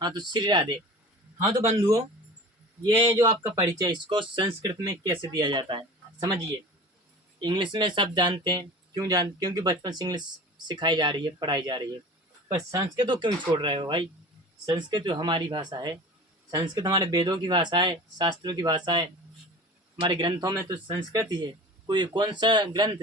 हाँ तो श्री राधे। हाँ तो बंधुओं, ये जो आपका परिचय इसको संस्कृत में कैसे दिया जाता है समझिए। इंग्लिश में सब जानते हैं, क्योंकि बचपन से इंग्लिश सिखाई जा रही है, पढ़ाई जा रही है। पर संस्कृत को क्यों छोड़ रहे हो भाई? संस्कृत जो हमारी भाषा है, संस्कृत हमारे वेदों की भाषा है, शास्त्रों की भाषा है, हमारे ग्रंथों में तो संस्कृत ही है। कोई कौन सा ग्रंथ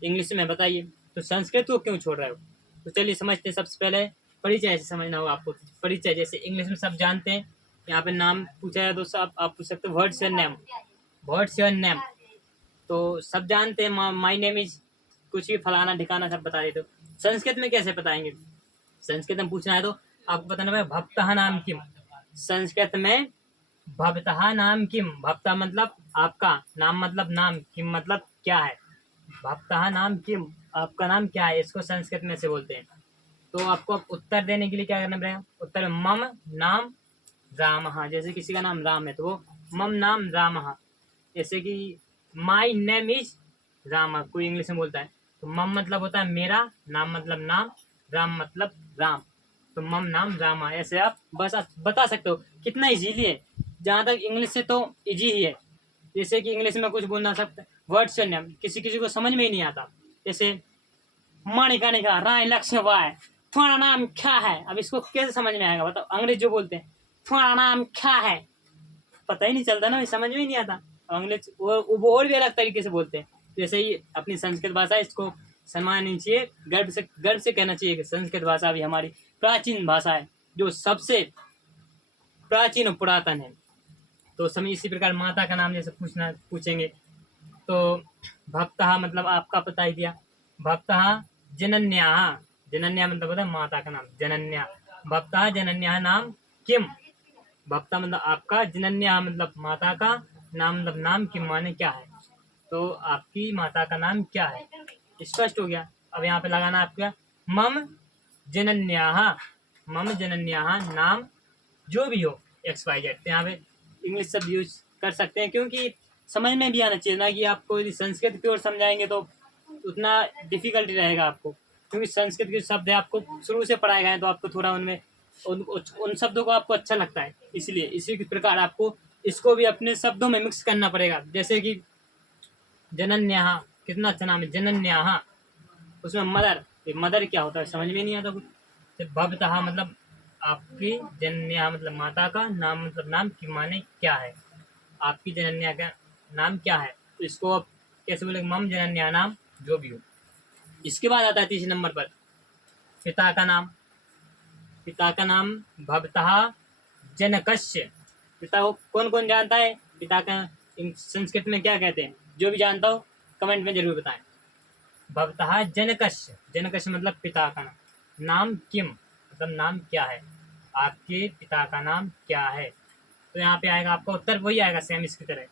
इंग्लिश में बताइए? तो संस्कृत को क्यों छोड़ रहे हो? तो चलिए समझते हैं। सबसे पहले परिचय से समझना होगा आपको। परिचय जैसे इंग्लिश में सब जानते हैं, यहाँ पे नाम पूछा है तो सब आप पूछ सकते हो what's your name, what's your name. तो सब जानते हैं माई नेम इज कुछ भी फलाना ठिकाना सब बता देते हो। संस्कृत में कैसे बताएंगे? संस्कृत में पूछना है तो आपको बताना है भक्तः नाम किम। संस्कृत में भवतः नाम किम, भवता मतलब आपका, नाम मतलब नाम, किम मतलब क्या है। भवतः नाम किम, आपका नाम क्या है, इसको संस्कृत में से बोलते हैं। तो आपको उत्तर देने के लिए क्या करना पड़ेगा? उत्तर में मम नाम रामः, जैसे किसी का नाम राम है तो वो मम नाम रामः। जैसे कि माई नेम इज राम, कोई इंग्लिश में बोलता है तो मम मतलब होता है मेरा, नाम मतलब नाम, राम मतलब राम, तो मम नाम रामा। ऐसे आप बस आप बता सकते हो। कितना इजीली है, जहाँ तक इंग्लिश से तो इजी ही है। जैसे कि इंग्लिश में कुछ बोलना सकते, वर्ड्स से नेम किसी किसी को समझ में ही नहीं आता। जैसे माणिका निका राय लक्ष्य वाय, तुम्हारा नाम क्या है? अब इसको कैसे समझ में आएगा बताओ? अंग्रेज जो बोलते हैं तुम्हारा नाम क्या है, पता ही नहीं चलता ना, समझ में ही नहीं आता। अंग्रेज वो और भी अलग तरीके से बोलते हैं। जैसे ही अपनी संस्कृत भाषा है, इसको सम्मान नहीं चाहिए, गर्व से कहना चाहिए कि संस्कृत भाषा भी हमारी प्राचीन भाषा है, जो सबसे प्राचीन और पुरातन है। तो समझ इसी प्रकार माता का नाम जैसे पूछेंगे तो भक्तः मतलब आपका पता ही दिया। भक्तः जनन्याः, जनन्या मतलब होता है माता का नाम, जनन्या। भक्तः जनन्याः नाम किम, भक्ता मतलब आपका, जनन्या मतलब माता का, नाम मतलब नाम, किम माने क्या है। तो आपकी माता का नाम क्या है, स्पष्ट हो गया। अब यहाँ पे लगाना आपका मम जनन्याः, मम जनन्याः नाम जो भी हो एक्स वाई जेड। यहाँ पे इंग्लिश शब्द यूज कर सकते हैं, क्योंकि समझ में भी आना चाहिए ना। कि आपको यदि संस्कृत की ओर समझाएंगे तो उतना डिफिकल्टी रहेगा आपको, क्योंकि संस्कृत के शब्द है आपको शुरू से पढ़ाए गए हैं, तो आपको थोड़ा उनमें उन शब्दों को आपको अच्छा लगता है, इसलिए इसी प्रकार आपको इसको भी अपने शब्दों में मिक्स करना पड़ेगा। जैसे कि जनन्याः, कितना अच्छा नाम है जनन्याः, उसमें मदर, मदर क्या होता है समझ में नहीं आता कुछ। भवतः मतलब आपकी, जनन्या मतलब माता का, नाम मतलब नाम, की माने क्या है, आपकी जनन्या का नाम क्या है। तो इसको आप कैसे बोलेंगे? मम जनन्या नाम जो भी हो। इसके बाद आता है तीसरे नंबर पर पिता का नाम। पिता का नाम भवतः जनकस्य। पिता को कौन कौन जानता है? पिता का संस्कृत में क्या कहते हैं? जो भी जानता हो कमेंट में जरूर बताएं। भवतः जनकस्य, जनकस्य मतलब पिता का नाम, नाम किम मतलब नाम क्या है, आपके पिता का नाम क्या है। तो यहाँ पे आएगा आपका उत्तर वही आएगा सेम इसकी तरह।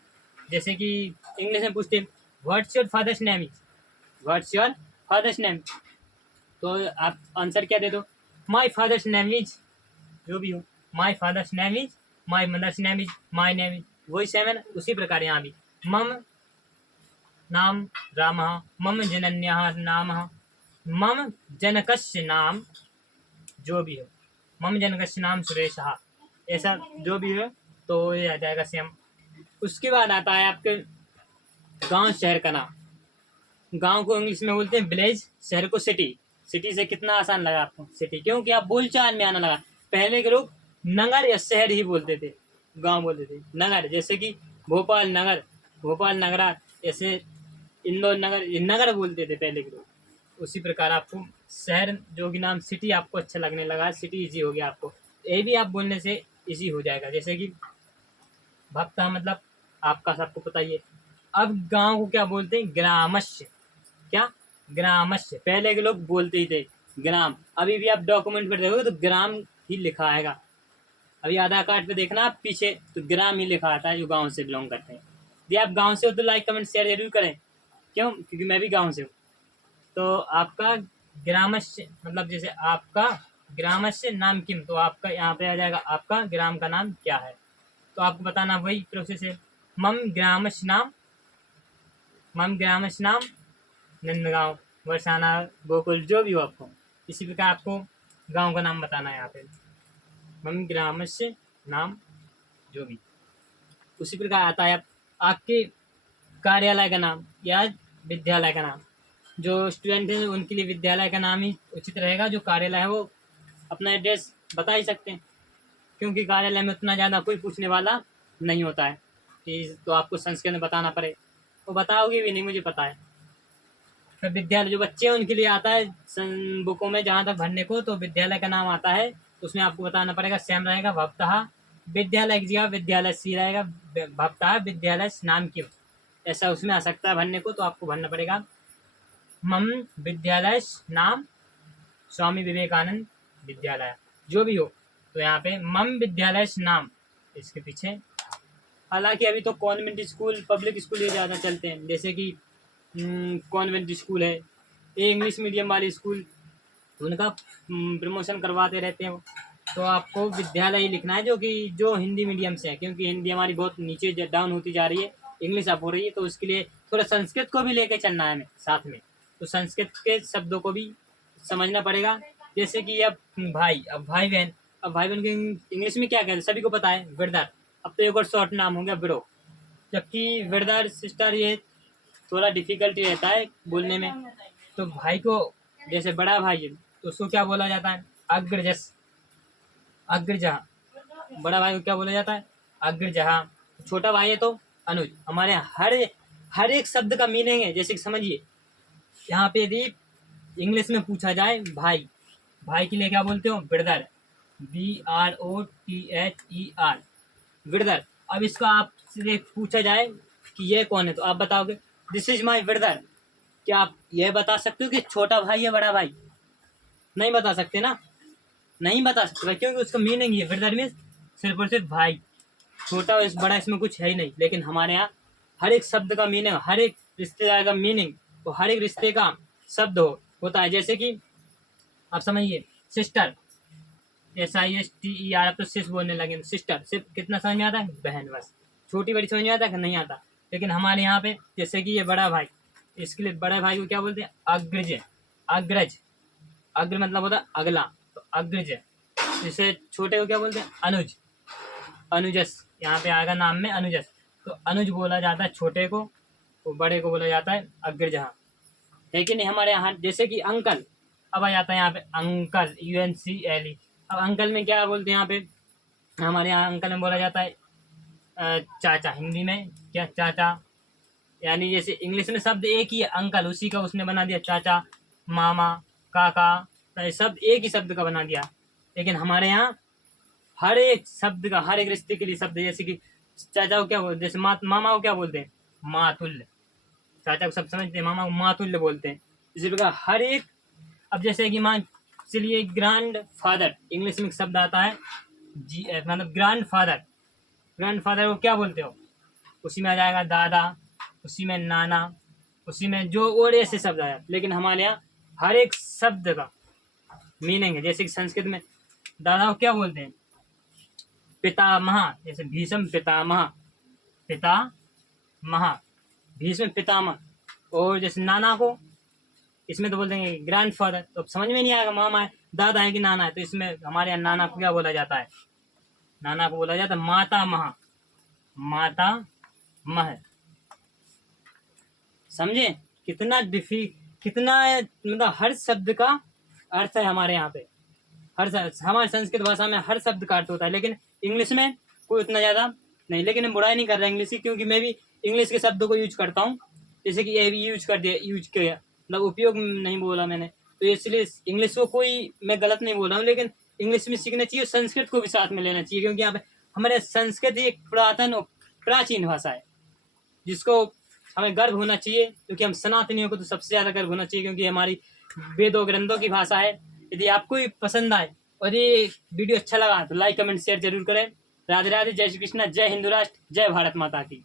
जैसे कि इंग्लिश में पूछते हैं what's your fathers name is, what's your father's name, तो आप आंसर क्या दे दो? माई फादर्स नेम इज जो भी हो, my father's name is, my mother's name is, my name is, वही सेम है ना। उसी प्रकार यहाँ भी मम नाम रामः, मम जनन्याः नामः, मम जनकस्य नाम जो भी हो, मम जनकस्य नाम सुरेशः, ऐसा जो भी हो तो ये आ जाएगा सेम। उसके बाद आता है आपके गांव शहर का नाम। गांव को इंग्लिश में बोलते हैं विलेज, शहर को सिटी। सिटी से कितना आसान लगा आपको सिटी, क्योंकि आप बोलचाल में आना लगा। पहले के लोग नगर या शहर ही बोलते थे, गांव बोलते थे नगर। जैसे कि भोपाल नगर, भोपाल नगरा, ऐसे इंदौर नगर, ये नगर बोलते थे पहले के लोग। उसी प्रकार आपको शहर जो कि नाम सिटी आपको अच्छा लगने लगा, सिटी इजी हो गया आपको, ये भी आप बोलने से इजी हो जाएगा। जैसे कि भक्ता मतलब आपका सबको पता ही है। अब गांव को क्या बोलते हैं? ग्रामस्य। क्या? ग्रामस्य। पहले के लोग बोलते ही थे ग्राम, अभी भी आप डॉक्यूमेंट पर देखोगे तो ग्राम ही लिखा आएगा। अभी आधार कार्ड पे देखना आप पीछे तो ग्राम ही लिखा आता है, जो गांव से बिलोंग करते हैं। यदि आप गांव से हो तो लाइक कमेंट शेयर जरूर करें। क्यों? क्योंकि मैं भी गांव से हूँ। तो आपका ग्रामस्य मतलब जैसे आपका ग्रामस्य नाम किम, तो आपका यहाँ पे आ जाएगा आपका ग्राम का नाम क्या है। तो आपको बताना वही प्रोसेस है। मम ग्रामस्य नाम, मम ग्रामस्य नाम नंदगांव, बरसाना, गोकुल, जो भी हो आपको। इसी प्रकार आपको गांव का नाम बताना है यहाँ पे। मम ग्रामस्य नाम, जो भी उसी प्रकार आता है आपके कार्यालय का नाम या विद्यालय का नाम। जो स्टूडेंट हैं उनके लिए विद्यालय का नाम ही उचित रहेगा, जो कार्यालय है वो अपना एड्रेस बता ही सकते हैं, क्योंकि कार्यालय में उतना ज़्यादा कोई पूछने वाला नहीं होता है कि तो आपको संस्कृत में बताना पड़े, वो बताओगे भी नहीं, मुझे पता है। फिर विद्यालय जो बच्चे हैं उनके लिए आता है बुकों में जहाँ तक भरने को, तो विद्यालय का नाम आता है, उसमें आपको बताना पड़ेगा, सेम रहेगा भवतः विद्यालय की जगह विद्यालय सी रहेगा, भवतः विद्यालय नाम की, ऐसा उसमें आ सकता है भरने को, तो आपको भरना पड़ेगा मम विद्यालय नाम स्वामी विवेकानंद विद्यालय, जो भी हो। तो यहाँ पे मम विद्यालय नाम इसके पीछे। हालांकि अभी तो कॉन्वेंट स्कूल, पब्लिक स्कूल ये ज़्यादा चलते हैं, जैसे कि कॉन्वेंट स्कूल है, ये इंग्लिश मीडियम वाले स्कूल, उनका प्रमोशन करवाते रहते हैं। तो आपको विद्यालय ही लिखना है जो हिंदी मीडियम से है, क्योंकि हिंदी हमारी बहुत नीचे डाउन होती जा रही है, इंग्लिश अप हो रही है, तो उसके लिए थोड़ा संस्कृत को भी लेके चलना है हमें साथ में, तो संस्कृत के शब्दों को भी समझना पड़ेगा। जैसे कि अब भाई, अब भाई बहन, अब भाई बहन के इंग्लिश में क्या कहते हैं सभी को पता है, ब्रदर। अब तो एक और शॉर्ट नाम हो गया ब्रो, जबकि ब्रदर सिस्टर ये थोड़ा डिफिकल्टी रहता है बोलने में। तो भाई को जैसे बड़ा भाई है तो उसको क्या बोला जाता है, अग्रजस, अग्रजा। बड़ा भाई को क्या बोला जाता है, अग्रजा। छोटा भाई है तो अनुज। हमारे यहाँ हर एक शब्द का मीनिंग है, जैसे कि समझिए यहाँ पे यदि इंग्लिश में पूछा जाए भाई, भाई के लिए क्या बोलते हो, ब्रदर, BROTHER, ब्रदर। अब इसको आपसे पूछा जाए कि ये कौन है, तो आप बताओगे दिस इज माई ब्रदर। क्या आप यह बता सकते हो कि छोटा भाई है बड़ा भाई? नहीं बता सकते ना, नहीं बता सकते, क्योंकि उसका मीनिंग ये ब्रदर मीन्स सिर्फ और सिर्फ भाई। छोटा और बड़ा इसमें कुछ है ही नहीं। लेकिन हमारे यहाँ हर एक शब्द का मीनिंग, हर एक रिश्तेदार का मीनिंग, तो हर एक रिश्ते का शब्द होता है। जैसे कि आप समझिए सिस्टर, SISTER, अब तो सिस बोलने लगे, सिस्टर सिर्फ कितना समझ में आता है, बहन, बस। छोटी बड़ी समझ में आता है कि नहीं आता। लेकिन हमारे यहाँ पे जैसे कि ये बड़ा भाई, इसके लिए बड़े भाई को क्या बोलते हैं, अग्रज, अग्रज, अग्र मतलब होता है अगला, तो अग्रज। जैसे छोटे को क्या बोलते हैं, अनुज, अनुजस, यहाँ पे आएगा नाम में अनुजस, तो अनुज बोला जाता है छोटे को, तो बड़े को बोला जाता है अग्रज। है कि नहीं हमारे यहाँ। जैसे कि अंकल, अब आ जाता है यहाँ पे अंकल, UNCLE। अब अंकल में क्या बोलते हैं यहाँ पे, हमारे यहाँ अंकल में बोला जाता है चाचा। हिंदी में क्या, चाचा। यानी जैसे इंग्लिश में शब्द एक ही है अंकल, उसी का उसने बना दिया चाचा, मामा, काका, तो ये सब एक ही शब्द का बना दिया। लेकिन हमारे यहाँ हर एक शब्द का, हर एक रिश्ते के लिए शब्द, जैसे कि चाचा को क्या बोलते हैं, जैसे मामा को क्या बोलते हैं, मातुल्य। चाचा को सब समझते हैं, मामा को मातुल्य बोलते हैं। इसी प्रकार हर एक, अब जैसे कि मान चलिए ग्रैंड फादर, इंग्लिश में एक शब्द आता है GF, मतलब ग्रैंड फादर। ग्रैंड फादर को क्या बोलते हो, उसी में आ जाएगा दादा, उसी में नाना, उसी में जो और ऐसे शब्द आया। लेकिन हमारे यहाँ हर एक शब्द का मीनिंग है। जैसे कि संस्कृत में दादा को क्या बोलते हैं, पितामह। जैसे भीष्म पितामह, पितामह, भीष्म पितामह। और जैसे नाना को इसमें तो बोल देंगे ग्रैंड फादर, तो समझ में नहीं आएगा मामा है, दादा है कि नाना है। तो इसमें हमारे यहाँ नाना को क्या बोला जाता है, नाना को बोला जाता है माता मह, माता मह। समझे कितना कितना मतलब हर शब्द का अर्थ है हमारे यहाँ पे। हमारे संस्कृत भाषा में हर शब्द का अर्थ होता है, लेकिन इंग्लिश में कोई उतना ज़्यादा नहीं। लेकिन मैं बुराई नहीं कर रहा इंग्लिश की, क्योंकि मैं भी इंग्लिश के शब्दों को यूज करता हूँ। जैसे कि ये भी यूज कर दिया, यूज किया, मतलब उपयोग नहीं बोला मैंने, तो इसलिए इंग्लिश को कोई मैं गलत नहीं बोल रहा हूँ। लेकिन इंग्लिश में सीखना चाहिए, संस्कृत को भी साथ में लेना चाहिए, क्योंकि यहाँ पे हमारे संस्कृत एक पुरातन और प्राचीन भाषा है, जिसको हमें गर्व होना चाहिए। क्योंकि हम सनातनियों को तो सबसे ज़्यादा गर्व होना चाहिए, क्योंकि हमारी वेदों ग्रंथों की भाषा है। यदि आपको भी पसंद आए और ये वीडियो अच्छा लगा तो लाइक कमेंट शेयर जरूर करें। राधे राधे, जय श्री कृष्णा, जय हिंदू राष्ट्र, जय भारत माता की।